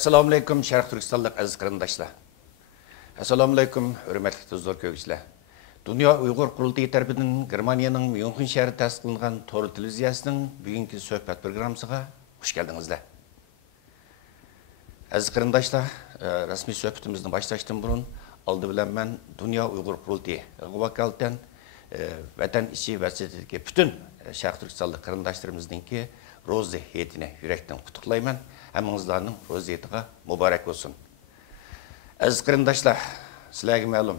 Assalomu alaykum Sharq Turkistonlik aziz qarindoshlar. Assalomu alaykum hurmatli do'stlar ko'g'ishlar. Dunyo Uyg'ur qurultiyi tarafidan Germaniyaning Myunxen shahri ta'sis qilingan to'g'ri televiziyasining bugungi suhbat programmasiga xush keldingizlar. Aziz qarindoshlar, rasmiy suhbatimizni boshlashdan burun oldi bilan men Dunyo Uyg'ur qurultiyi vakolatdan vatan ichi vasiyatidagi butun Sharq Turkistonlik qarindoshlarimizninki Ro'za hayitini yurakdan qutlaqlayman. Hammangizlarning Ro'za hayitiga muborak bo'lsin. Aziz qarindoshlar, sizlarga ma'lum,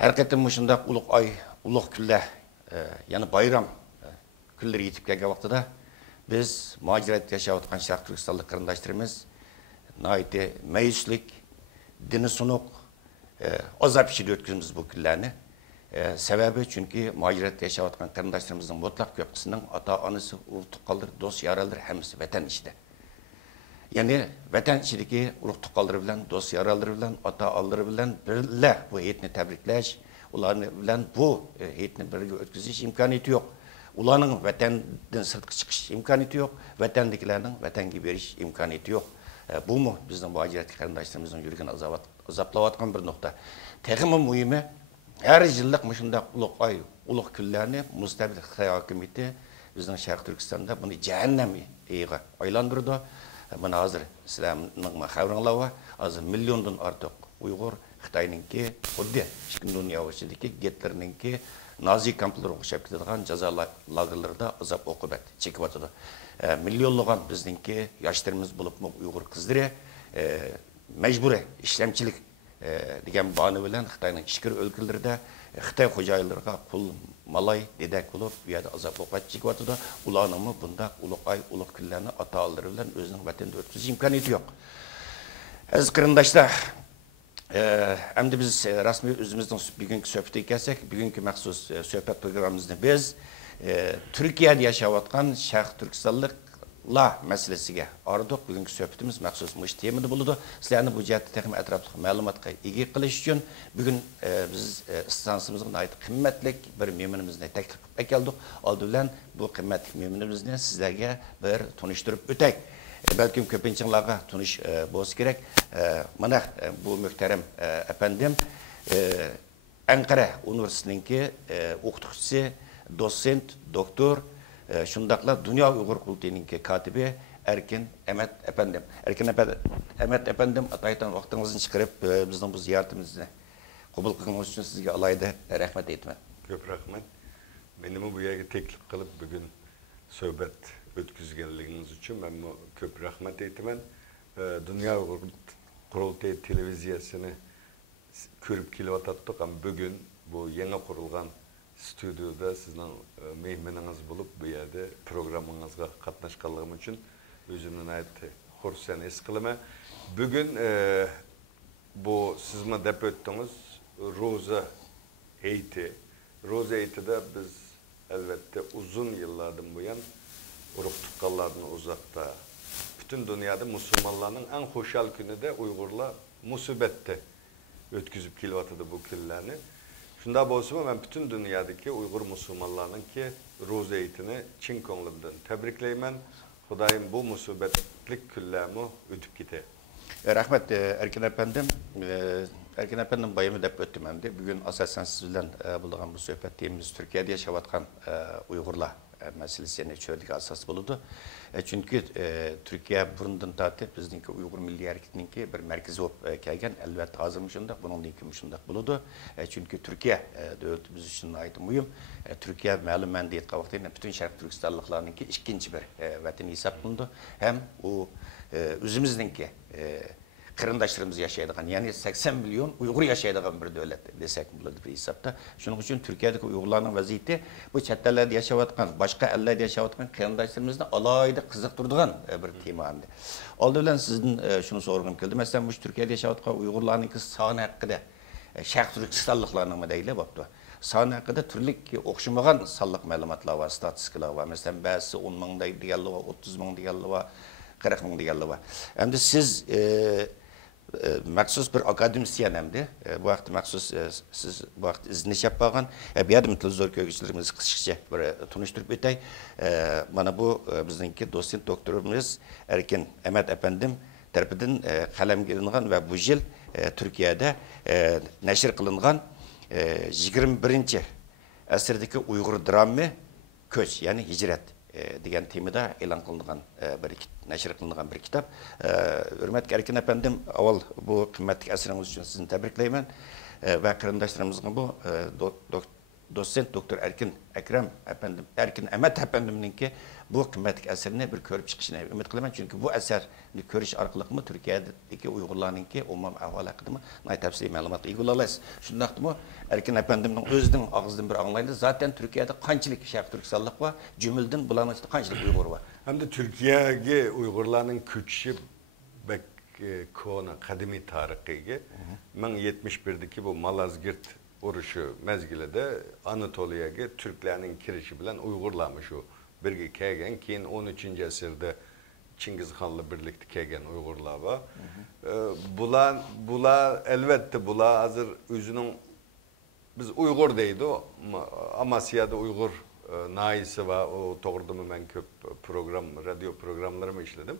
har qatim shunday ulug' oy, ulug' kunlar, ya'ni bayram kunlari yetib kelgan vaqtida biz mujohirat yashayotgan Sharq Turkistonlik qarindoshlarimiz nihoyatda mayuslik, dini sunuq, azob ichida o'tkazamiz bu kunlarni. Sebebi çünkü muhacirat yaşayotgan qarindoshlarımızın mutlaq ko'p qismining ota-onasi, urug' tuqqanlar, do'st yaralari hammasi vatan ichida. Ya'ni vatan ichidagi urug' tuqqanlar bilan, do'st yaralari bilan, ota-onalari bilan birga bu hayitni tabriklash, ularni bilan bu hayitni birga o'tkazish imkoniyati yo'q. Ularning vatandan sirtqa chiqish imkoniyati yo'q, vatandagilarning vatanga berish imkoniyati yo'q. Bu mu bizning muhacirat qarindoshlarimizning yurgan azoblayotgan bir nuqta. Texmi muhimi her yıllık müşündak uluk ay, uluk küllerini müstabid Xitoy hokimiyati bizning Sharq Turkistonda bunu cehennem iyiga aylandırdı. Bana hazır İslam'ın xabaringlar var. Hazır milyondan artıq Uyghur Xitoyninki xuddi ishkin dunyo ichidagi Gitlerninki Nazi kamplarga o'xshab ketadigan jazo lagerlarida azob oqibat chekib o'tadi. Milyonlagan bizninki yoshlarimiz bo'lib Uyg'ur qizlari majburiy ishlamchilik degan bani bilan Xitoyning ichki o'lkalarida Xitoy xo'jayinlariga qul malay dedak bo'lib, bu yerda azob oqibat chekib o'tadi. Ularning bunda ulug' oy, ulug' kunlarni ota-onalari bilan o'zining vatanida o'tkazish imkoniyati yo'q. Aziz qarindoshlar, endi biz rasmiy o'zimizning bugungi suhbatga kelsak, bugungi maxsus suhbat programmamizni biz Turkiyada yashayotgan Sharq Turkistonlik meselesiga ardık. Bugünkü söhbetimiz maxsus muş temada bo'ladi. Sizlarni bu jihatda texnik atrofli ma'lumotga ega qilish uchun bugun biz istansimizga ait qimmatli bir me'monimizni taklif qilib keldik. Oldi bilan bu qimmatli me'monimizni sizlarga bir tanishtirib o'tay. Balkim ko'pinchalarga tanish bo'lsa kerak. Mana bu muhtaram efendim Ankara Universitetininki o'qituvchisi, dosent, doktor şundakla Dünya Uyghur Qurultayı'nınki katibi Erkin Emet Efendim. Erkin Emet Efendim ataytan vaxtınızın çıkarıp bizden bu ziyaretimizni qabul qilganingiz uchun sizga alayda rahmat aytaman. Ko'p rahmat. Meni bu yerga taklif qilib bugun suhbat o'tkazganligingiz uchun men ko'p rahmat aytaman. Dünya Uyghur Qurultayı televiziyasini ko'rib kelyotdik, ham bugun bu yangi qurilgan stüdyoda sizden mehmanınız bulup bu yerde programınızga katnaşkanlığım için özümden ait xursand es qilama. Bugün bu sizme dep öttünüz Ro'za hayiti. Ro'za hayitida biz elbette uzun yıllardan bu yan urug' tuqqanlarni uzakta. Bütün dünyada Müslümanların en hoşal günü de Uygurlar musibette ötküzüp kelyotidi bu kunlarni. Şunda bolsa ben bütün dünyadaki Uygur Müslümanlarının ki Ro'za hayitini chin ko'nglimdan tabrikleyman. Xudoyim bu musibetlik kunlarni o'tib ketay. Rahmat Erkin Efendim. Erkin Efendim bayımı dep o'tdim endi. Bugün asasen siz bilan bo'lgan bu suhbat temamiz Türkiye'de yaşayotgan Uygurlar meselesine çözdük asas buludu. Çünkü Türkiye burundan tatip bizdeki Uygur Milli Hareketi'ninki bir merkezi olup kelgen elbette hazırmışındak, bunun linkimişindak buludu. Çünkü Türkiye devletimiz için ait mühim. Türkiye malum mendiyet kavakta bütün Şarkı Türkistanlıklarınki ikinci bir vatan hesap bulundu. Hem o özümüzdeki qarindoshlarimiz yaşaydigan, yani 80 milyon Uygur yaşaydigan bir devlet desek bo'ladi bir hesapta. Şunun için Türkiye'deki Uygurlarning vaziyeti bu chet ellarda yaşayotgan, başka ellerde yaşayotgan qarindoshlarimizni alayda qiziqtiradigan bir tema endi. Oldi bilan sizdan shuni so'ragim keldi. Masalan, bu Türkiye'de yaşayotgan Uygurlarning soni haqida Sharq Turkistonliklarning deyli bo'pti. Soni haqida turli o'xshamagan sonliq ma'lumotlar va statistikalar var. Masalan, ba'zi 10 ming deganlar va 30 ming deganlar va 40 ming deganlar var. Endi siz maxsus bir akademisyen hamdi. Bu vaqt maxsus siz bu vaqt iznish yapmagan. Bu yerda televizor ko'ruvchilarimiz qisqacha bir tanishtirib o'tay. Mana bu bizningki doçent doktorimiz Erkin Emet Efendim tarafından qalamga ilingan va bu yil Turkiyada nashr qilingan 21 asrdagi Uyg'ur drama ko'ch, ya'ni hijrat degan temada e'lon qilingan nashr qilingan bir kitob. Hurmatli Erkin apandim, avval bu qimmatli asringiz uchun sizni tabriklayman va qarindoshlarimizga bu doçent doktor Erkin Ekrem efendim, Erkin Emet efendimninki bu qimmatli eserini bir ko'rib chiqishini umid qilaman. Chunki bu eserni ko'rish orqali Turkiyadagi Uyg'urlarninki umumiy ahvoli haqida tafsiliy ma'lumot ega bo'la olasiz. Shundaqmi Erkin efendimning o'zining og'zidan bir anglaydi. Zaten Turkiyada qanchalik Sharq Turkistonlik va jumildan bularning ichida qanchalik Uyg'ur bor. Hamda Turkiyaga Uyg'urlarning ko'chishi bek kona qadimiy tarixiga 1071'deki bu Malazgirt uruşu mezgilede Anatoliyaga Türklerinin kirişi bilen Uygurlarmış o birge kelgen. Keyin 13. asırda Çingiz Han'la birlikte kelgen Uygurlar var. Bular elbette bular hazır özünün biz Uygur deydi o Amasya'da Uygur naisi var. O doğrudan ben köp program, radyo programlarımı işledim.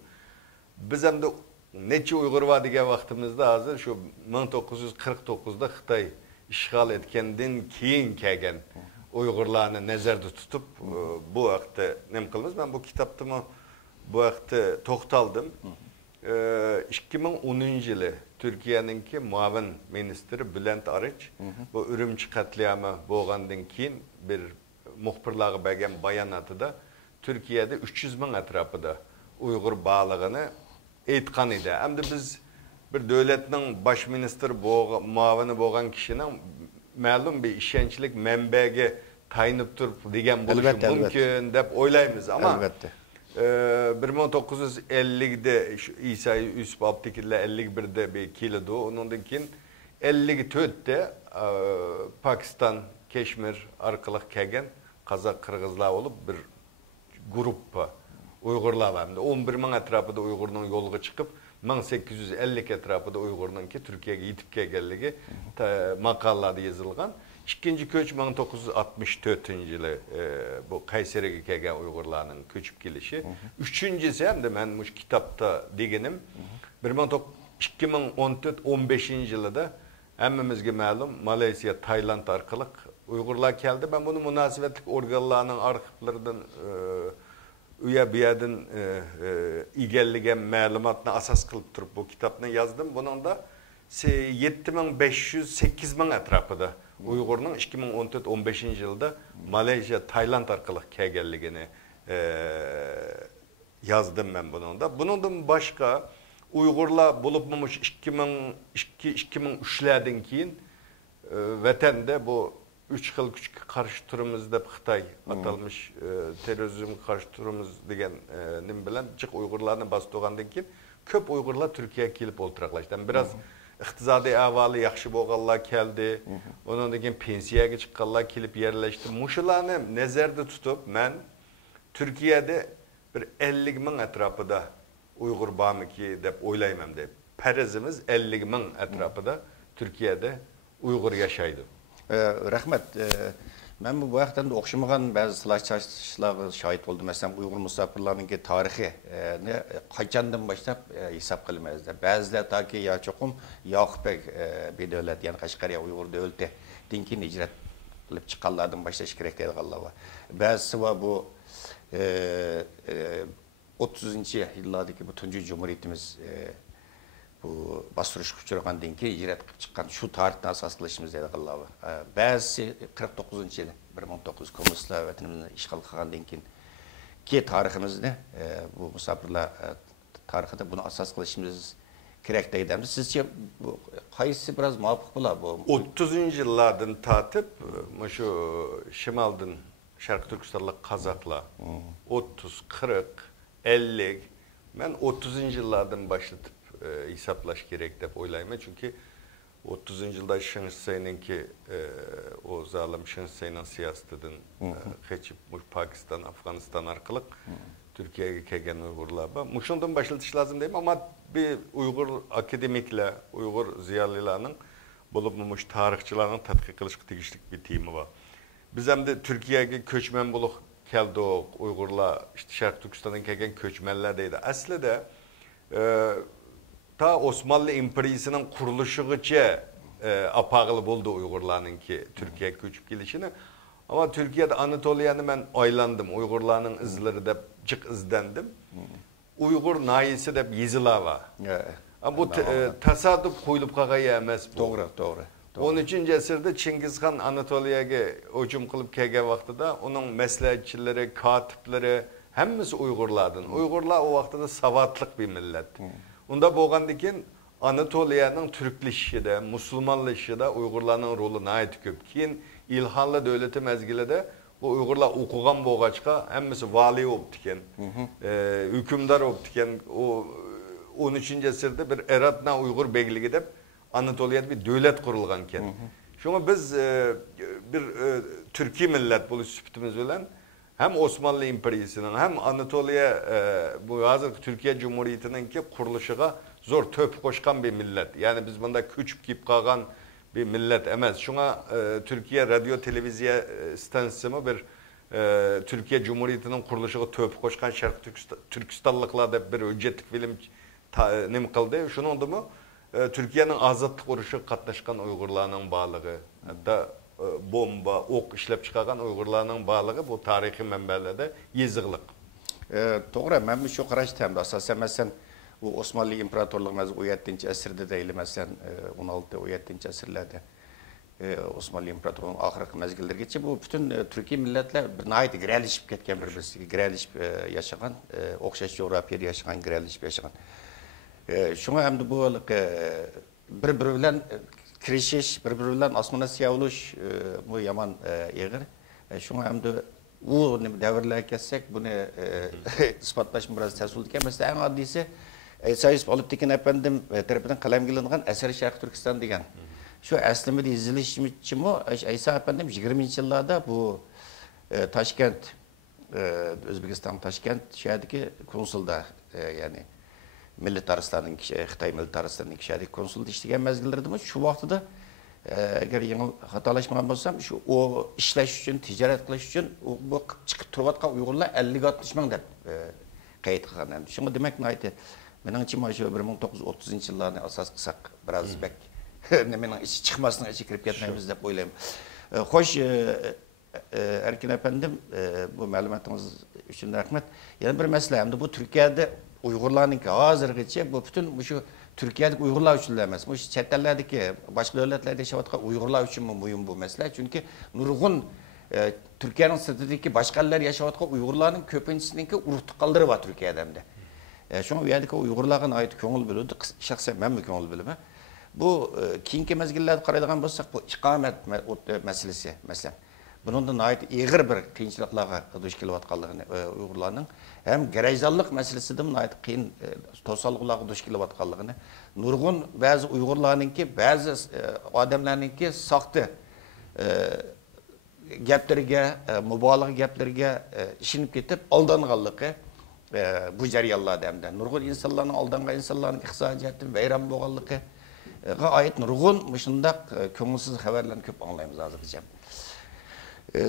Biz hem de neçe Uygur var diye vaktimizde hazır şu 1949'da Xitay işgal etkenden keyin kelgen Uygurlarını nazarda tutup bu vakti nem kılmaz. Ben bu kitaptımı bu vakti toxtaldım. 2010 yılı Türkiye'ninki muavin ministri Bülent Arıç bu Ürümçi katliamı boğandan keyin bir muhbirlığı bergen bayanatıda Türkiye'de 300 bin etrafıda Uygur bağlığını aytkan idi. Hem de biz bir devletinin baş ministri muavini boğan kişinin ma'lum bir işençlik menbege tayinip durup degen buluşu mümkün dep oylaymiz ama 1950'de İsa Yusuf Abdikir'le 51'de bir kilidi onundan keyin 54'te Pakistan Keşmir arkalık kelgen Kazak Kırgızlar olup bir grup Uygurlar var. 11 bin etrafında Uygur'un yolga çıkıp 1850 etrafında Uygur'un ki Türkiye'ye yitip kelgenligi makallarda yazılgan. İkinci köç 1964 yılı bu Kayseri'ye kelgen Uygurlarının köçüp gelişi. Üçüncüsü hem de ben bu kitapta degenim 2014-15 yılında hemmimizge ma'lum Malezya, Tayland arkalık Uygurlar geldi. Ben bunu münasebetlik organlarının arxivlerinden üye bir yerden igelligen malumatına asas kılıp durup bu kitapını yazdım. Bunun da 7500-8000 etrafında Uygur'un 2014-15 yılda Malezya, Tayland arkalık kelgenligini yazdım ben bunun da. Bunun da başka Uygurlar bulupmamış 2003'lerden keyin vatanda bu 3 yıl küçük karşı turumuzda Xitay atalmış terörizm karşı turumuz degen nim bilen çık Uygurlarını bastığandan keyin köp Uygurlar Türkiye'ye kelip olturaklaştı. Biraz iqtisadi ahvali yaxşı bolganlar keldi. Ondan keyin pensiyaga chiqqanlar kelip yerleşti. Muşularni nazarda tutup men Türkiye'de bir 50 bin etrafında Uygur barmiki dep oylayman dep. Perizimiz 50 bin etrafında Türkiye'de Uygur yaşaydı. Rahmet. Ben bu vaxtdan da oxşamagan bazı slaşlaşlarga şahit oldum. Mesela Uygur musafirlarınki tarihi kaçandan başlap hesap kılmazdı. Bazılar ta ki ya çokum Yaqubbek bir devlet yani Qashqariya Uygur devleti dinkin icrat kılıp çıkanlardan başlaş gerek dedi Allah var. Bazısı var bu 30. yıllardaki bu Tuncu Cumhuriyetimiz bu bastırış uçurgandan keyin icrat qilib chiqqan shu tarixni asoslanishimiz dedi Allah var. Bazısı 49. yıl 1900 kommunistlar vatanimizni işgal qilgandan keyin ki tariximizni bu musafirlar tarixida bunu asas qilishimiz kerak deydi. Sizce bu qaysi biraz muvafiq bo'lar bu? 30. yıllardan tatip şu şimaldan Şarkı Türkistanlık Kazaklar 30, 40, 50 ben 30. yıllardan başlatıp hesaplaş gerek dep oylayman. Çünkü 30. yılda Şengis Hüseyin'inki o zalim Şengis Hüseyin'in siyasetinden geçip Pakistan, Afganistan arkalık Türkiye'ye kelgen Uygurlar var. Muşundan başlatış lazım deyim ama bir Uygur akademikle, Uygur ziyarlılarının bulunmuş tarihçilerin tadqiq qilishga tegishlik bir temi var. Biz hem de Türkiye'ye köçmen buluq keldi Uygurlar, işte Şarkı Türkistan'dan kelgen köçmenler deydi. Aslında ta Osmanlı İmperiyasının kuruluşuğuça apağılı buldu Uygurlarınki Türkiye'ye köçüp gelişini. Ama Türkiye'de Anatolia'nı ben aylandım. Uygurların izleri de cık izlendim. Uygur nayisi de yazılar var. Ama bu tasadüf koyulup kakaya emez bu. Doğru. 13. əsrdə Çingiz Xan Anatoliyaga hücum qılıb kelgan vaqtida onun məsləhətçiləri, katibləri həmmisi Uygurlardan. Uygurlar o vaxtda savatlıq bir millət. Onda bolğandikin Anatoliyanın türkləşişində, musulmanlaşışında Uygurların rolu nəhayət köp. Keyin İlhanlı dövləti məzgilində bu Uygurlar oxuğan bolğaçqa həmmisi vali olubdikan, hükümdar olubdikan. O 13. əsrdə bir Eratna Uygur beyligi deb Anatoliyada bir devlet kurulganken. Şuna biz bir Türkiye millet buluş süptümüz bilen hem Osmanlı İmperiyasının hem Anatolia bu hazır Türkiye Cumhuriyeti'nin ki kuruluşuna zor töp koşkan bir millet. Yani biz bunda küçük kip kalan bir millet emez. Şuna Türkiye radyo televizyon stansiyonu bir Türkiye Cumhuriyeti'nin kuruluşuna töp koşkan Şarkı Türkistanlıklarda bir ücretlik film nim kıldı. Şunu oldu mu? Türkiye'nin azatlık uruşu katlaşkan Uygurlarının bağlığı, hatta bomba, ok işlep çıkaran Uygurlarının bağlığı bu tarihi mənbəlerde yazıqlıq. Doğru, mən şu qaraşdım. Asasen mesela bu Osmanlı İmparatorluğu 17. əsrdə deyil, mesela 16-17. əsrlərdə Osmanlı İmparatorluğu'nun ahırkı mezgillergeçe bu bütün Türkiye milletler bir nəhayət girəlişib ketken bir-birisi, girəlişib yaşayan, oxşaş coğrafiyada yaşayan, girəlişib yaşayan. Şuna hem de bu bir-biri bilen kirişiş, bir-biri bilen asmana siyavuluş bu yaman eğir. Şuna hem de o devirler kessek bunu ispatlaşma biraz ters oldu. Mesela en adisi Sayıs Alıptekin efendim tarafından kalem gelindiğin Eseri Şarkı Türkistan degen. Şu aslında izleyişim için o İsa efendim 20. yıllarda bu Taşkent, Özbekistan Taşkent şehirdeki konsulda yani millet araslarının Xitay millet araslarının kişilik konsulda işleyen mezgillerdi. Şu vaxtıda eğer yeni hatalaşmayan olsam şu o işleş için, ticaret kılış için bu çıkıp turvatkan Uygurlar 50-60 min dep kayıt kılgan. Şimdi demek neydi? Benim için şu 1930 yıllarını asas kısak biraz bek. Benim işi çıkmasına işi kirip gitmemiz de oylayayım. Hoş Erkin efendim bu malumatınız için rahmet. Yani bir mesele hem de bu Türkiye'de Uygurların ki hazırgıça bu bütün bu şu Türkiye'deki Uygurlar için demez. Bu çetelerdeki başka devletlerde yaşayan Uygurlar için mühim bu mesele. Çünkü nurgun Türkiye'nin sırtındaki başka yerler yaşayan Uygurların köpüncüsündeki urtuk kaldırı var Türkiye'de de. Şu an üyedeki Uygurlarına ait köngül bölüdü. Şahsen ben mi köngül bölümü? Bu kiyinki mezgillerde qaraydigan bolsak bu iqamet meselesi mesela. Bunun da ait eğir bir kıyınçılıklarga duş kelip atqanlığını Uygurlarning hem garajdanlık meselesi de ait kıyın tosalgılarga duş kelip atqanlığını nurgun bazı Uygurlarninki bazı adamlarninki saxta gaplarga mubolag'a gaplarga ishinib ketib aldanganligi bu jarayonlarda hamda nurgun insonlarning aldangan insonlarning iqtisodiyati vayron bo'lganligi ait nurgun müşündaq köngülsüz haberlerini köp anlayımız hazırlıca.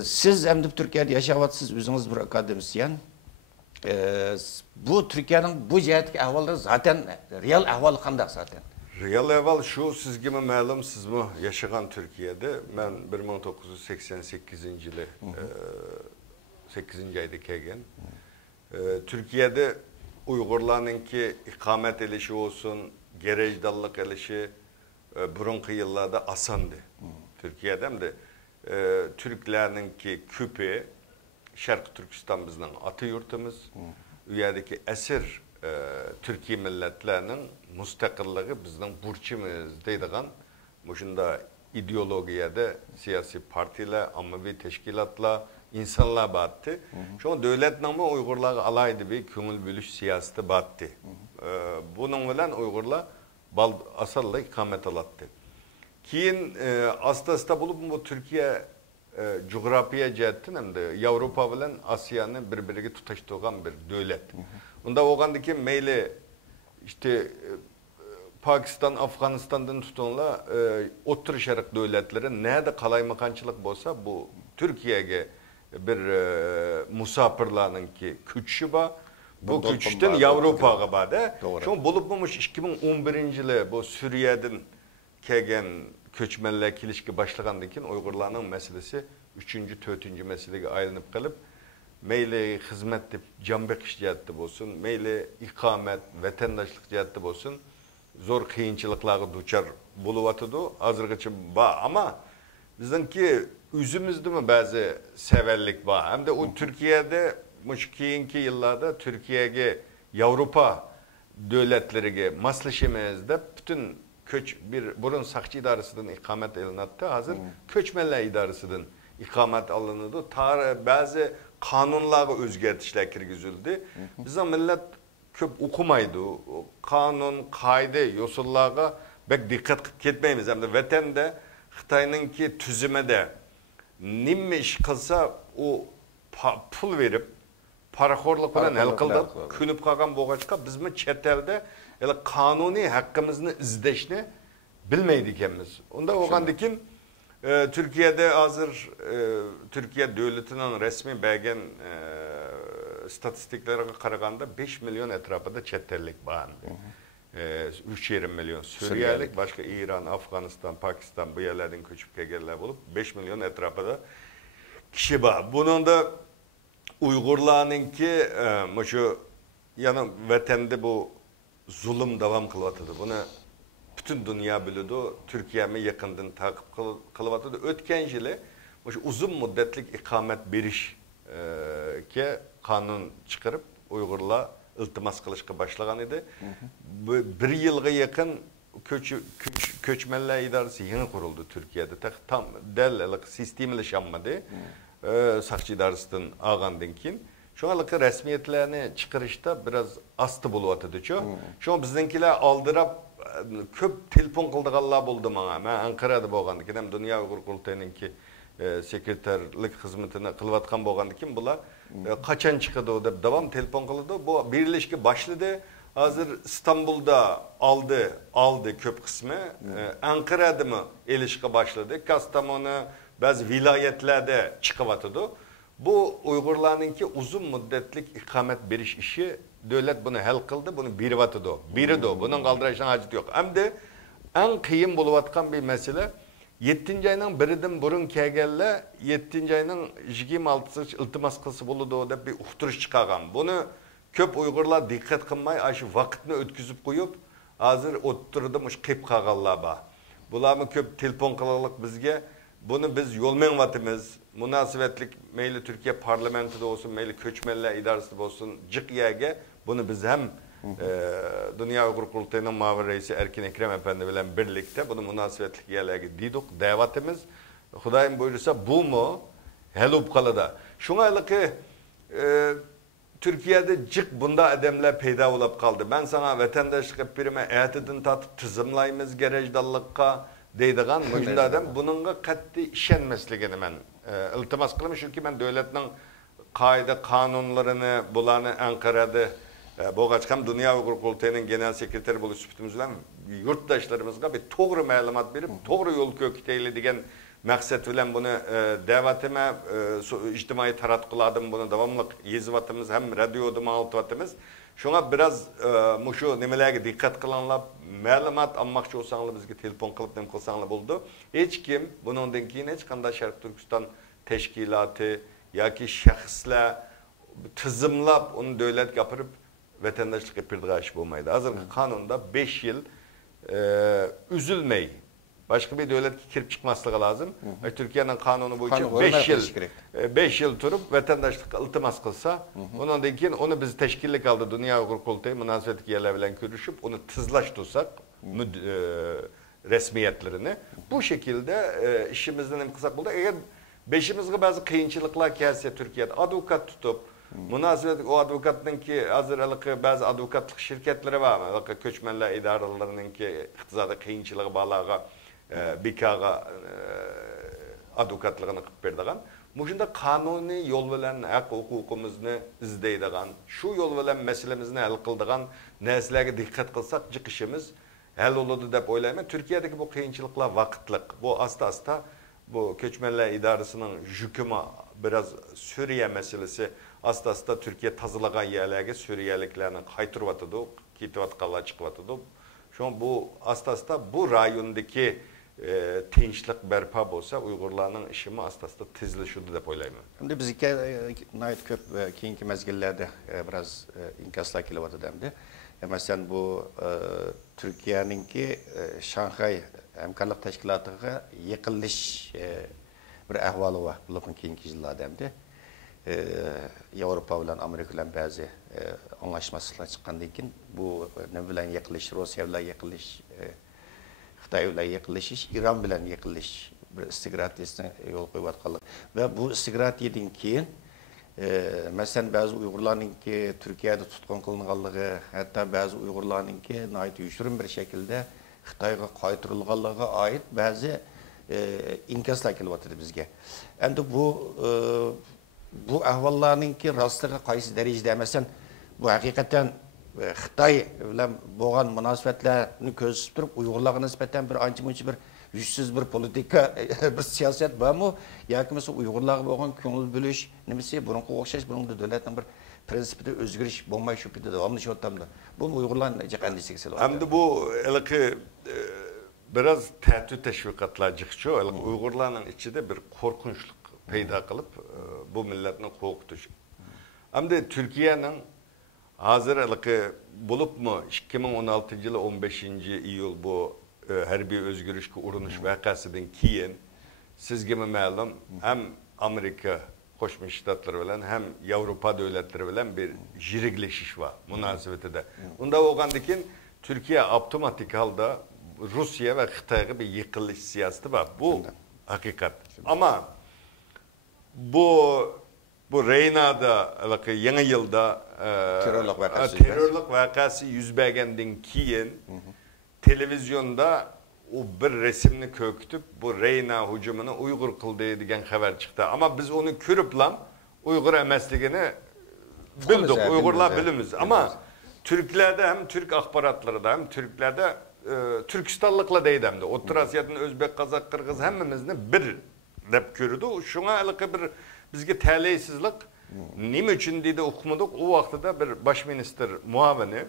Siz hem de Türkiye'de yaşayacaksınız, özünüz bir akademisyen. Bu Türkiye'nin bu cihetki ahvalları zaten real ahval kandak zaten. Real ahval şu siz gibi malum siz mi yaşayan Türkiye'de ben 1988 yılı 8. ayda kelgen. Türkiye'de Uygurlarning ki ikamet elişi olsun, gerejdallık elişi burunki yıllarda asandı. Türkiye'de hem de Türklerinin ki küpe Şarkı Türkistan bizden atı yurtumuz. Üyedeki esir Türkiye milletlerinin müstakilliği bizden burçumuz deydiğen bu ideologiyada siyasi partiler, ammavi teşkilatlar, insanlar battı. Şu an devlet namı Uygurlar alaydı bir köngül bölüş siyaseti battı. Bunun bilen Uygurlar asalla ikamet alattı. Keyin asta bulup bu Türkiye coğrafya cihetten hem de Avrupa bilen Asya'nı birbirine tutaştırgan bir devlet. Onda oğandaki meyli işte Pakistan, Afganistan'dan tutanla Orta Şarkı devletleri nerede kalaymakançılık olsa bu Türkiye'ye bir musafirlerin ki küçüğü var. Bu köçüşten Yevropaga bada. Doğru. Şoň bolup bolmuş 2011-nji bu Suriýeden kelgen köçmenler kilişki başlagandan keyin Uygurlarning meselesi 3-nji, 4-nji meselege aýlanyp kalıp meýle hizmet dip jambek işjatdy bolsun, meýle ikamet, wetendaşlyk jatdy bolsun, zor kıyınçılıklarga duçar bolup atydy. Hazırgaça ama bizdinki üzümüzde mi bazı severlik var. Hem de o Türkiye'de muş keyinki yıllarda Türkiye'ye Avrupa devletlerine maslaşamaz da bütün burun sakçı idaresinden ikamet alınatı hazır köçmenler idaresinden ikamet alınıdı. Bazı kanunlara özgertişler kirgizildi. Bizim millet köp okumaydı. Kanun, kaydı, yosullarga bek dikkat ketmeyimiz. Hem de vatanda Xitay'nınki tüzümede nimme iş kılsa o pul verip paraxorluk bilen el kıldı. Künüp kalgan boğaçka biz mi çet elde kanuni hakkımızını izdeşni bilmeydik hemiz. Onda oğandikin Türkiye'de hazır Türkiye devletinin resmi belgen statistiklere karaganda 5 milyon etrafında çet ellik bağın. 3,5 milyon Suriyalik, başka İran, Afganistan, Pakistan bu yerlerden köçüp gelirler bulup 5 milyon etrafında kişi var. Bunun da Uygurlarınki şu yani vatanda bu zulüm devam kılıvatıdı. Bunu bütün dünya bildi. Türkiye'me yakından takip kılıvatıdı. Ötken yılı uzun müddetlik ikamet beriş ki kanun çıkarıp Uygurlar iltimas kılışka başlagan idi. Bir yılga yakın köçmenler idaresi yeni kuruldu Türkiye'de. Tam delilik sistemli şammadı. Sakçı idaresinden ağandan keyin. Şu anlık resmiyetlerini çıkarışta biraz astı buluvatıdı ço. Şu an bizdenkiler aldırap köp telefon kıldıqallar buldu bana. Ben Ankara'da boğandı ki hem Dünya Uygur Kurultayı'nınki sekreterlik hizmetine kılvatkan boğandı ki bunlar kaçan çıkıdı o da devam telefon kıldı. Bu bir ilişki başladı. Hazır İstanbul'da aldı köp kısmı. Ankara'da mı ilişki başladı? Kastamonu bazı vilayetlerde çıkıvatıdı. Bu Uygurlarınki uzun müddetlik ikamet beriş işi devlet bunu hal kıldı. Bunu birivatıdı. Biri de bunun kaldırışına hacet yok. Hem de en kıyım buluvatkan bir mesele 7. ayının birinden burun kegelle 7. ayının 26. iltimas kılsı buludu da bir uhtırış çıkargan. Bunu köp Uygurlar dikkat kılmay aşı vakitini ötküzüp koyup hazır oturdumış kıyıp kagallar ba. Bularmı köp telefon kılalık bizge bunu biz yolmen vatimiz münasebetlik meyli Türkiye parlamentoda olsun meyli köçmenler idaresi olsun cık bunu biz hem Dünya Uygur Kurultayı'nın mavir reisi Erkin Ekrem Efendi bilen birlikte bunu münasebetlik yerlerine diduk davetimiz. Hudayım buyurursa bu mu? Helup kalıda. Şuna ki Türkiye'de cık bunda adamlar peyda olup kaldı. Ben sana vatandaşlık birime eğitidin tatıp tızımlayımız gerejdallıkka deydiğen müjde adam bununla katı işenmesligini ben iltimas kılmış. Çünkü ben devletin kaide kanunlarını bulanı Ankara'da Boğaçkam Dünya Uygur Kurultayı'nın genel sekreteri buluş süpütümüzden yurttaşlarımızga bir doğru malumat verip doğru yol kökteyle diyen maksat bilen bunu davetime ictimai tarat kıladım bunu devamlı yezivatımız hem radyoda mağlubatımız. Şuna biraz şu nimelerge dikkat kılanlar malumat almakçı olsanlar bizge telefon kılıp nem kılsanlar buldu. Hiç kim bunun keyin hiç kanda Şarkı Türkistan teşkilatı ya ki şahıslar tızımlap onu devlet yapırıp vatandaşlık yapırdığı iş bulmaydı. Hazır kanunda 5 yıl üzülmeyi başka bir devlet kirip çıkmaslığı lazım. Türkiye'nin kanunu bu için 5 yıl turup vatandaşlık iltimas kılsa ondan keyin onu biz teşkillik aldı Dünya Uygur Kurultayı münasebetli yerler bilen görüşüp onu tızlaştırsak resmiyetlerini bu şekilde işimizden hem kısak buldu. Eğer beşimizde bazı kıyınçılıklar gelse Türkiye'de avukat tutup münasebet o avukatın ki hazırlık bazı avukatlık şirketleri var mı? Köçmenler idarelerinin ki iktisada kıyınçılığı bağlağa bikağa avukatlığını kıp verdiğin. Muşunda kanuni yol bilen hak hukukumuzni izleydiğin, şu yol bilen meselemizni hal kıldığın neslerge dikkat kılsak çıkışımız hal olurdu dep oylayman. Türkiye'deki bu kıyınçılıklar vakitlik. Bu asta bu köçmenler idaresinin hükümü biraz Suriye meselesi asta Türkiye tazılagan yerlerge Suriyeliklerini kaytırıvatıdı, kitivatkallar çıkıvatıdı. Şu an bu asta bu rayondaki tinçlik berpa olsa Uygurlarning işimi asta tezleşudi deb o'ylayman. Endi bizga nayt ko'p keyingi mezgillarda biraz inkaslar kelyapti hamda. Masalan bu Turkiyaninki Shanxay hamkorlik tashkilotiga yiqilish bir ahvoli bor bularning keyingi yillarda hamda. Yevropa bilan Amerika bilan ba'zi anlaşmazlıklar chiqqandan keyin bu nima bilan yiqilish, Rossiya bilan yiqilish, Xitoy bilan yiqilishish, Iran bilan yiqilish bir strategiyasini yo'l qo'yayotganlar va bu strategiyadan keyin masalan ba'zi Uyg'urlarninki Turkiyada tutqun qilinganligi, hatto ba'zi Uyg'urlarninki nihoyat yoshirin bir shaklda Xitoyga qaytarilganligiga oid ba'zi inkaslar kelyapti bizga. Endi bu ahvollarninki rostligiga qaysi darajada emasan, bu haqiqatan Xitoy bilan bo'lgan munosabatlarni ko'rsatib turib, Uyg'urlarga nisbatan bir ancha-muncha bir yüzsüz bir politika, bir siyaset bormi yoki mesela Uyg'urlarga bo'lgan ko'ngil bo'lish nimasi bunga o'xshash, bunga davlatning bir prinsipida o'zgarish bo'lmay shu yerda davomli ishotamdi. Bu Uyg'urlarning qanday keladi? Hamda bu biraz ta'tü teşvikatlar çıkıyor. Uygurlarning içinde bir korkunçluk peyda kılıp bu milletini korkutuş. Hamda Türkiye'nin hazır bulup mu 2016 yılı 15. iyul bu harbiy özgürlüşke urunish vakasından keyin sizge ma'lum hem Amerika Qo'shma Shtatlar bilan hem Yevropa devletleri bilan bir jirikleşish var münasebetide. Unda bo'lgandan keyin Türkiye avtomatik halda Rusya ve Xitoyga bir yiqilish siyosati var. Bu hakikat. Ama bu Reyna'da yeni yılda terörlük vakası yüz bergandan keyin televizyonda o bir resimni köktüp bu Reyna hücumunu Uygur kıldı degan haber çıktı. Ama biz onu körüplam Uygur emasligini bildik. Uygurlar bilimiz. Ama Türklerde hem Türk akbaratlarında hem Türklerde Türkistanlıkla deydi hem de. Otur Asya'dan Özbek, Kazak, Kırgız hemmimizni bir dep körüdü. Şuna bir bizge talihsizlik nime için dedi okumadık. O vaxtıda bir başminister muavini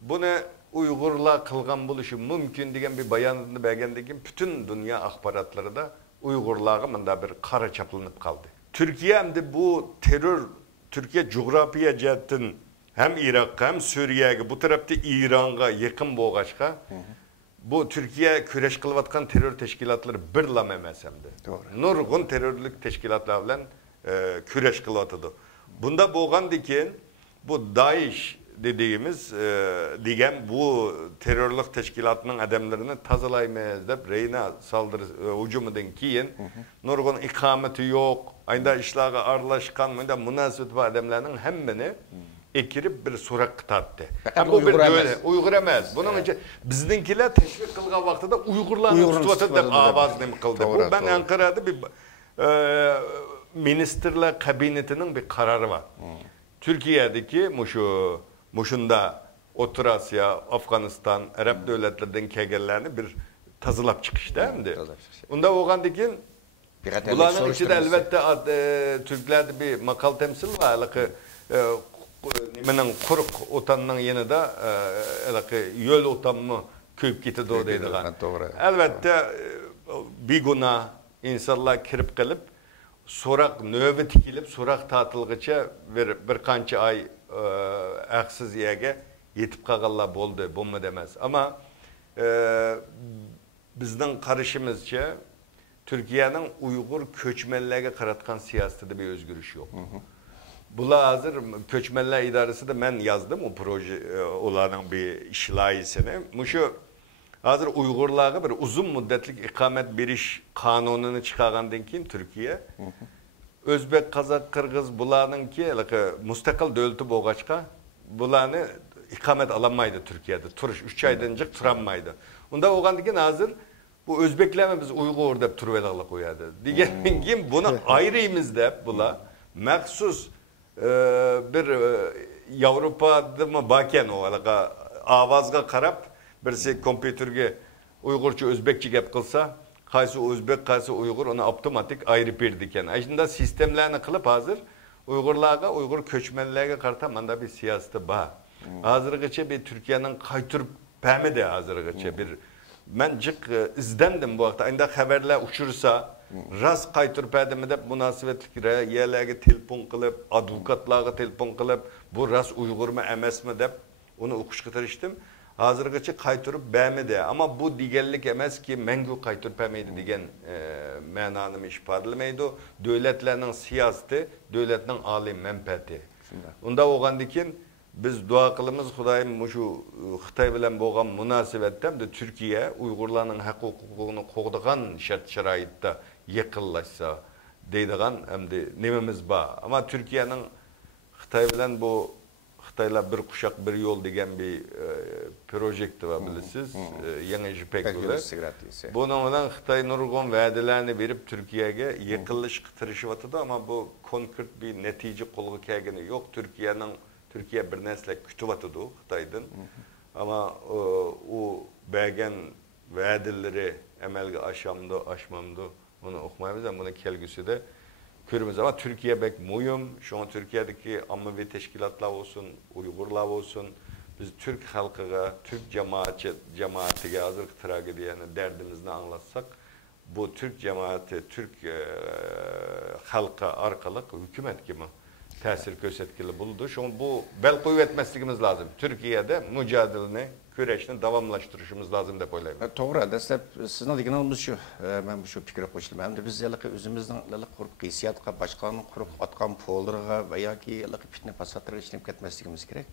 bunu Uygurlar kılgan buluşu mümkün diyen bir bayanını bergendeki bütün dünya akbaratları da Uygurlarga mında bir kara çaplanıp kaldı. Türkiye hem de bu terör, Türkiye coğrafya cihetten hem Irak'a hem Suriye'ye bu tarafta İran'a yakın boğaçka bu Türkiye küreş kılıvatkan terör teşkilatları bir lam emas hem de. Nurgun terörlük teşkilatlar bilen küreş kılıvatıdı. Bunda boğan diken bu DAEŞ dediğimiz diyen bu terörlük teşkilatının adamlarını tazalaymayız deyip Reyna saldırı hücumundan keyin nurgun ikameti yok, aynı işlağa arlaşkan münasebet adamlarının hemmini ekirip bir surak tattı. Bu bir böyle Uygur emez. Bunun için bizdenkiler teşvik kılgan vaxtıda Uygurlarını tutuvatı deyip avazını kıldı. Bu ben Ankara'da bir ministerler kabinetinin bir kararı var. Türkiye'deki Muşunda Otur Asya, Afganistan, Arap devletlerden kegellerini bir tazılap çıkış değil mi? Onda oğandikin bunların içinde elbette Türklerde bir makal temsil var. Menin kuruk otanının yanında yol otanımı köyüp gitti doğru deydi. Elbette bir günah insanlar kirip kalıp sorak nöbet tikilip sorak tatılgıça bir kança ay haksız yege yetip kalganlar boldu, bomba demez. Ama bizden karışımızca Türkiye'nin Uygur köçmellerine karatkan siyasetinde bir özgürlüş yok. Bula hazır Köçmeller İdaresi de ben yazdım o proje olanın bir işlayisini. Muşu hazır Uygurlarga bir uzun müddetlik ikamet beriş kanununu çıkargandan keyin Türkiye Özbek, Kazak, Kırgız bularning ki müstakil devleti boğaçka bularni ikamet alamaydı Türkiye'de. Turuş 3 aydan jiq turanmaydı. Onda oğandan keyin hazır bu Özbeklerle biz Uygur dep turvedalı koyadı. Digendan keyin bunu ayrıyız dep bular maxsus bir Avrupa'da mı baken o avazga karab birisi kompüterge Uygurca Özbekçe gap kılsa qaysi Özbek qaysi Uygur onu otomatik ayırıp berdiken. Aslında sistemlerini kılıp hazır Uygurlarga, Uygur köçmenlerge karta manda bir siyaseti var. Hazırgıça bir Türkiye'nin kaytırıp pemide hazırgıça bir ben cık izlendim bu vakta. Aynı haberler uçursa rast kaytırıp edemede münasebetlik yerlerge telefon kılıp, advokatlarga telefon kılıp bu rast Uygur mu emes mi dep onu okuşkıtırıştım. Hazırgıça kaytırıp bemide ama bu digellik emez ki mengu kaytırıp bemeydi digen menanımı işpadılmaydı. Devletlerinin siyaseti, devletinin âli menfaati. Onda oğandikin biz dua kılımız Xudayım şu Xitay bilen boğan münasebettem de Türkiye Uygurlarının hak hukukunu qoğduğan şart şarayıtta yıkıllaşsa deydiğen hem de nememiz var. Ama Türkiye'nin Xitay bilen bu Xitayla bir kuşak bir yol degen bir projekti var bilirsiniz. Yeni JPEG böyle. Bunun olan Xitay nurgun vədelerini verip Türkiye'ye yıkılış kıtırışıvatıdı ama bu konkret bir netice kolgu kegini yok. Türkiye bir nesle kütüvatıdı Xitay'dın. Ama o bəgen vədeleri emelge aşmamdı. Bunu okumayımız ama bunun kelgüsü de körümüz ama Türkiye bek muyum. Şu an Türkiye'deki ammavi teşkilatlar olsun, Uygurlar olsun. Biz Türk halkıga, Türk cemaatine hazır tragediyanı derdimizni anlatsak bu Türk cemaati, Türk halka arkalık hükümet gibi tesir göstetkili buldu. Şu an bu bel kuvvetmesligimiz lazım. Türkiye'de mücadeleni, küreşini davamlaştırışımız lazım dep oylayım. Toğra, desep sizin degenimiz şu, ben bu şu fikre koştum. Hem de biz yalık özümüzden yalık kurup qiysiyatka, başkanın kurup atkan pollarga veya ki yalık fitne fasatlarga işlep ketmesligimiz gerek.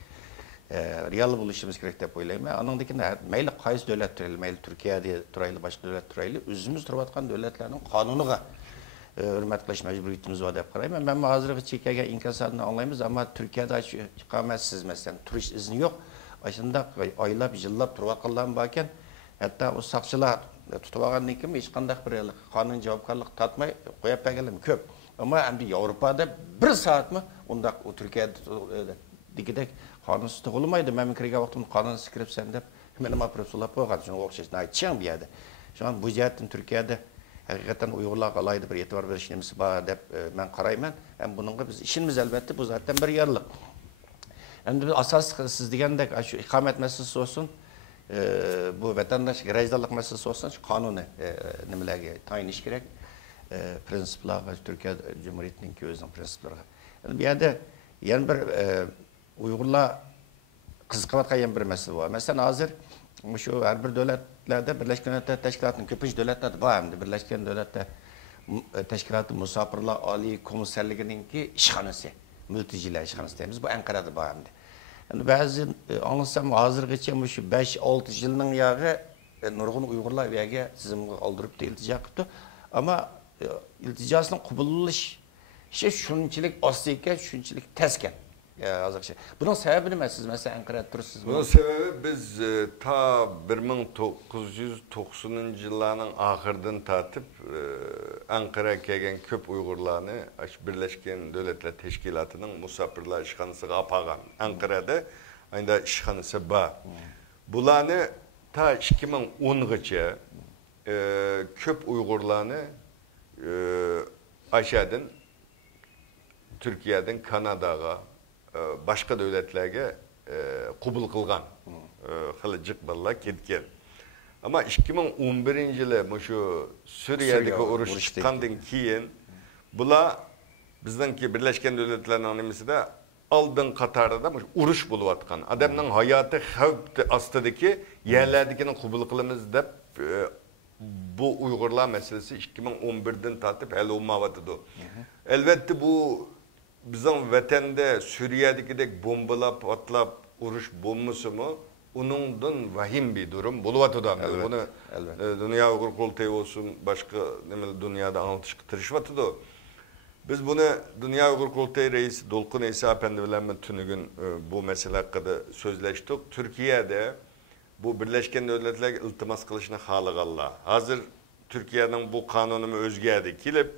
Real buluşumuz gerek dep oylayım. Anındakinde meyli qaysı devlet türeli, meyli Türkiye'de turaylı, başka devlet turaylı, özümüz turbatkan devletlerinin kanunuga hürmet kılış mecburiyetimiz var dep qarayım. Ben hazırlığı çekege inkasatını anlayımız ama Türkiye'de ikametsiz mesela turist izni yok. Aşında aylap, yıllap turvakallan bakken hatta o sakçılar tutuvagandan kim hiç qanday bir kanun javobgarlık tatmay qoyap bergelim köp. Ama hem de Avrupa'da bir saat mı onda o Türkiye'de digidek kanunsuz olmaydı. Ben kirge vaktim kanunsuz kirip sen dep hemen apırıp sulap koygan. Şunu okşaşın aytçığım bir yerde. Şu an bu cihetten Türkiye'de hakikaten Uygurlar alaydı bir etibar verişimiz var dep ben qarayman. Hem bununla biz işimiz elbette bu zaten bir yarlık. Hem de asas siz degende şu ikamet meselesi olsun, bu vatandaş garajdarlık meselesi olsun, şu kanunu nimelerge tayin iş gerek, prensiplarga, Türkiye Cumhuriyeti'nin ki özünün prensiplarga. Yani bir yerde yani bir Uygurlar kızıqavatqa yan bir mesele var. Mesela hazır şu her bir devletlerde Birleşik Milletler Teşkilatı'nın köpüş devletlerde var hem de Birleşik Devletler Teşkilatı Musafirlar Ali Komiserliğinin ki işhanesi. Mülteciler işhanesi deyimiz. Bu Ankara'da var hem de. Yani bazı anlatsam hazırgıça şu 5-6 yılının yağı nurgun Uygurlar vege sizin aldırıp da iltica kıptı. Ama ilticasının kubulluş şey şunçilik asliken, şunçilik tesken. Bunun sebebi ne siz mesela Ankara'da turusuz? Bunun sebebi biz ta 1990 yıllarının ahırdan tatip Ankara'ya kelgen köp Uygurlarını Birleşken Devletler Teşkilatı'nın musafirler işhanısı kapagan. Ankara'da aynı işhanısı var. Bularını ta 2010'gıça köp Uygurlarını aşağıdan Türkiye'den Kanada'ya başka devletlerge kubul kılgan. Kılıcık balla ketken. Ama 2011 yılı şu Suriye'deki uruş çıkandan keyin bula bizdenki Birleşken Devletler'in anımısı da aldın Katar'da da uruş buluvatkan. Adamın hayatı havp astıdaki yerlerdekinin kubul kılımız da bu Uygurlar meselesi 2011'den tatip el olmavatıdı. Elbette bu bizim vatanda Suriye'deki bombalap, patlap, uruş bombusu mu? Onundan vahim bir durum. Buluvatıdı. Bunu Dünya Uygur Kurultayı olsun, başka dünyada anlatışkıtırışvatıdı. Biz bunu Dünya Uygur Kurultayı reisi Dolkun İsa Efendi bilen tünügün bu mesele hakkında sözleştik. Türkiye'de bu Birleşken Devletler iltimas kılışını halıqalla. Hazır Türkiye'nin bu kanunu özgərdi kilip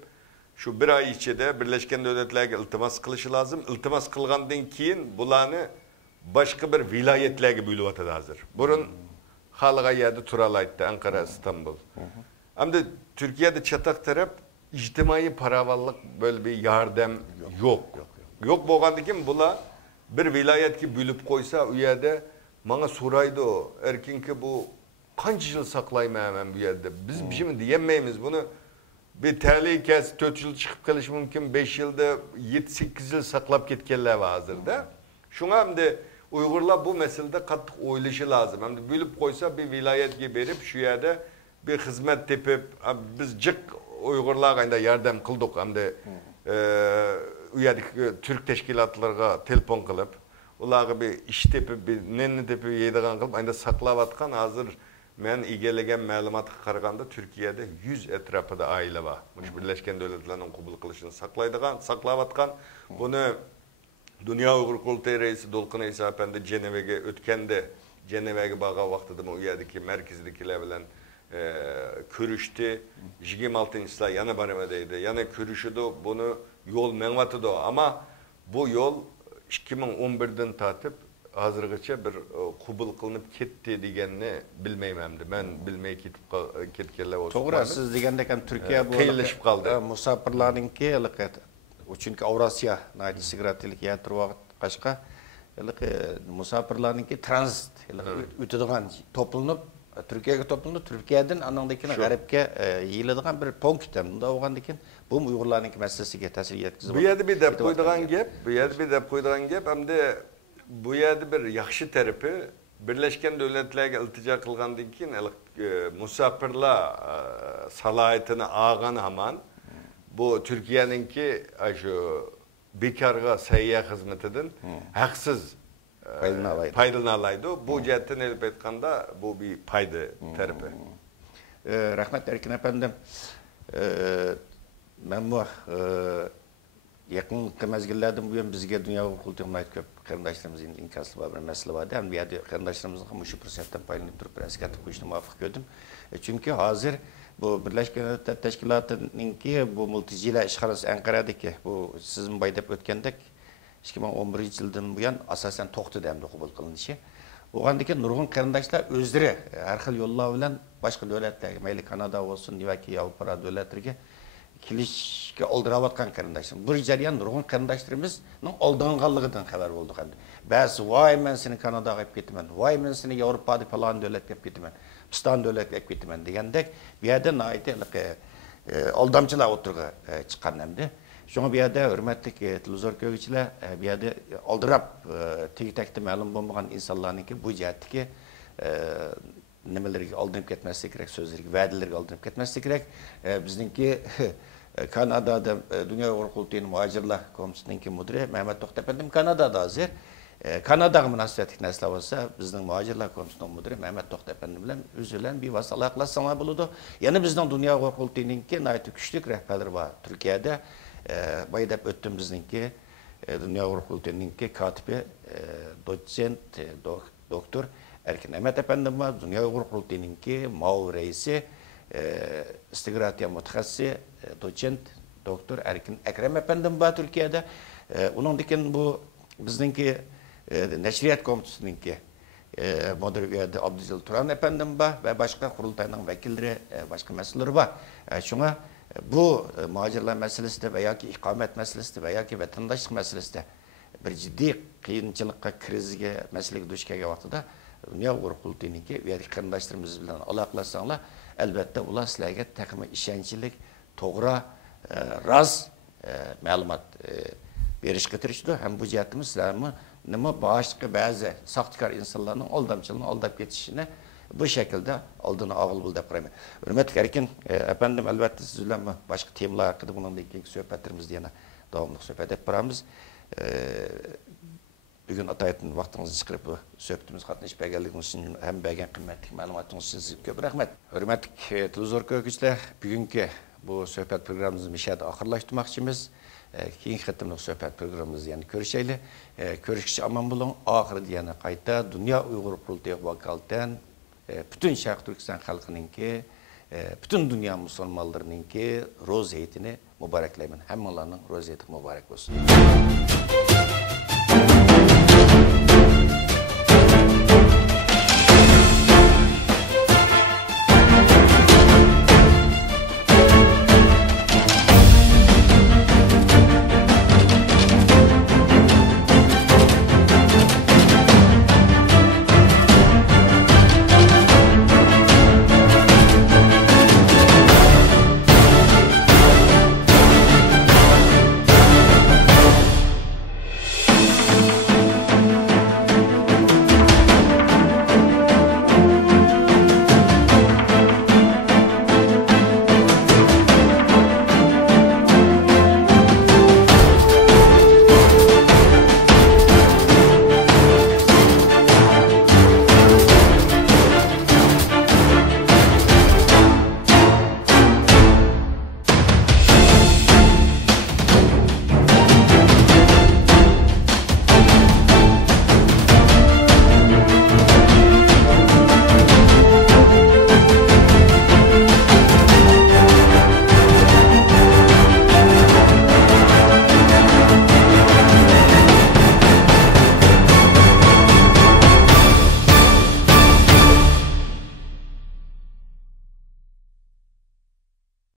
şu bir ay içinde Birleşken Devletler'e iltimas kılışı lazım. İltimas kılgandan keyin bulanı başka bir vilayetlerge büyülüvatıdı hazır. Burun halıqa yerde turalaydı Ankara, İstanbul. Hem de Türkiye'de çatak taraf ictimai paravallık böyle bir yardım yok. Yok bo'lgandan keyin bular bir viloyatga bo'lib qo'ysa, u yerda menga so'raydi, erkinki bu qancha yil saqlayman men bu yerda. Biz bir şey diyemeymiz bunu. Bir tehlikesi 4 yıl çıkıp keliş mümkün, 5 yılda 7-8 yıl saklap ketkenler var hazırda. Şuna hem de Uygurlar bu meselede katlık oylayışı lazım. Hem de bölüp koysa bir vilayetge berip şu yerde bir hizmet tepip, biz cık Uygurlar aynı yardım kıldık. Hem de Türk teşkilatlarına telefon kılıp, onlara bir iş tepip, bir neni tepip yediğen kılıp, aynı saklavatkan hazır. Men igelegan ma'lumotga qaraganda Turkiyada 100 etrafida aile var. Birleşken Devletler'in qabul qilishini saqlayotgan. Buni Dünya Uyghur Qurultayı reisi Dolqun İsa Efendi Ceneva'ga o'tganda, Ceneva'ga borgan vaqtida u yerdagi merkezdagilar bilan ko'rishdi. 26-yilda yana boraverdi. Yana ko'rishdi. Buni yo'l menvatidi. Ama bu yo'l 2011'den tatip hazırgacha bir qabul qilinib ketdi deganni bilmayman-di. Men bilmay ketganlar bo'lsa. To'g'ri, siz degandek ham Turkiya bu qiyinlashib qoldi. Musofirlarningki chunki Avrasiya integratilik yatır vaqt qashqa musofirlarningki tranzit o'tadigan to'planib Turkiyaga to'planib, Turkiyadan anandakini g'arbga yeyiladigan bir punkt ham. Unda bo'lgandan keyin bu Uyg'urlarning masalasiga ta'sir yetkazib. Bu yerda bir deb qo'ydigan gap, hamda bu yerde bir yaxshi tarafi Birleşken Devletler'e iltica kılgandan keyin musafirlar salayetini ağan haman bu Türkiye'ninki şu bekarga seyyah hizmetinden haksız paydalanaydı. Bu cihetten elbette etkanda bu bir payda tarafi. Rahmet Erkin efendim, ben bu yakın mezgillerden bu yan bizge Dünya Uyghur Qurultayı köp qarindoshlarımızın inkaslı bir mesele vardı. Hem bir yerde qarindoshlarımızın şu fırsattan paylanıp durup eslatib qo'yishni muvaffaq ko'rdim. Çünkü hazır bu Birleşken Milletler Teşkilatı'nınki bu multijila işxonasi Ankara'daki bu sizin baydap o'tgandek 2011 yıldan bu yan asasen to'xtadi hamda qabul qilinishi. O'gandaki nurg'un qarindoshlar o'zlari har xil yo'llar bilan boshqa davlatlarga, mayli Kanada olsun yoki Avrupa davlatlariga kilishga oldiravotgan qarindoshlar. Bu jarayon nurg'un qarindoshlarimizni oldanganligidan xabar bo'ldik endi. Ba'zi voy men seni Kanadaga olib ketaman, voy men seni Yevropada falan davlatga olib ketaman, Piston davlatga olib ketaman degandek bu yerda noyatlik aldamchilar o'tirga chiqqan endi. Şuna bu yerda hurmatli televizor ko'ruvchilar, bu yerda oldirab tegi-takti ma'lum bo'lmagan insonlarningki bu jihatdagi nimalarga oldinib ketmaslik kerak, so'zlarga, va'dalarga oldinib ketmaslik kerak. Bizningki Kanada'da Dünya Uyghur Qurultayı'nın muhacirlar komisyonunki müdürü Mehmet Toqtepe'ndim Kanada'da hazır. Kanada'ga münasebetlik nesli olsa bizning muhacirlar komisyonunun müdürü Mehmet Toqtepe'ndim bilen üzülen bir vasal aqlasana buludu. Yani bizning Dünya Uyghur Qurultayı'nınki nayet güçlük rehberleri var Türkiye'de. Baydap öttüm bizninki Dünya Uyghur Qurultayı'nınki katibi doçent doktor Erkin Emet Efendim var. Dünya Uyghur Qurultayı'nınki MAU reisi istigratiya mutaxassisi doçent doktor Erkin Ekrem Efendim var Türkiye'de. Onun dikin bu bizninki Neşriyat Komitesi'ninki müdürü Abdüzel Turan Efendim var ve başka kurultayının vekilleri, başka meseleleri var. Şuna bu muhacirler meselesi de veya ki ikamet meselesi de veya ki vatandaşlık meselesi de bir ciddi kıyınçılıkka, krizge, meseleki düşkege vaxtıda Dünya Uyghur Qurultayı'nınki ve qarindoshlarimiz bilan aloqalashsanglar, elbette ular sizlarga taqimi ishonchlik, to'g'ri, rost ma'lumot berishga tirishdi. Ham bu jihatimiz sizlarni nima boshqa ba'zi soxtikor insonlarning aldamchiligini aldab ketishini bu şekilde oldini og'il bil deb qarayman. Hurmatli Erkin efendim, albatta siz bilan boshqa temalar haqida bundan keyingi suhbatlarimizni yana davomli suhbat etib boramiz. Bugün atayetinin vaxtınızı çıkarıp bu söhbetimiz qatnashib berganligingiz uchun ham bergan qimmatli ma'lumotingiz uchun sizga ko'p rahmat. Hurmatli televizor ko'ruvchilar, bugungi bu suhbat programmamizni mishada oxirlashtirmoqchimiz. Keyingi qitimli suhbat programmamizni yana ko'rishaylik. Ko'rishgacha omon bo'ling. Oxirida yana qayta Dünya Uyghur Qurultayı vakolatidan bütün Sharq Turkiston xalqininki, bütün dünya musulmonlarininki ro'z hayitini muboraklayman. Hammalarning ro'z hayiti muborak bo'lsin.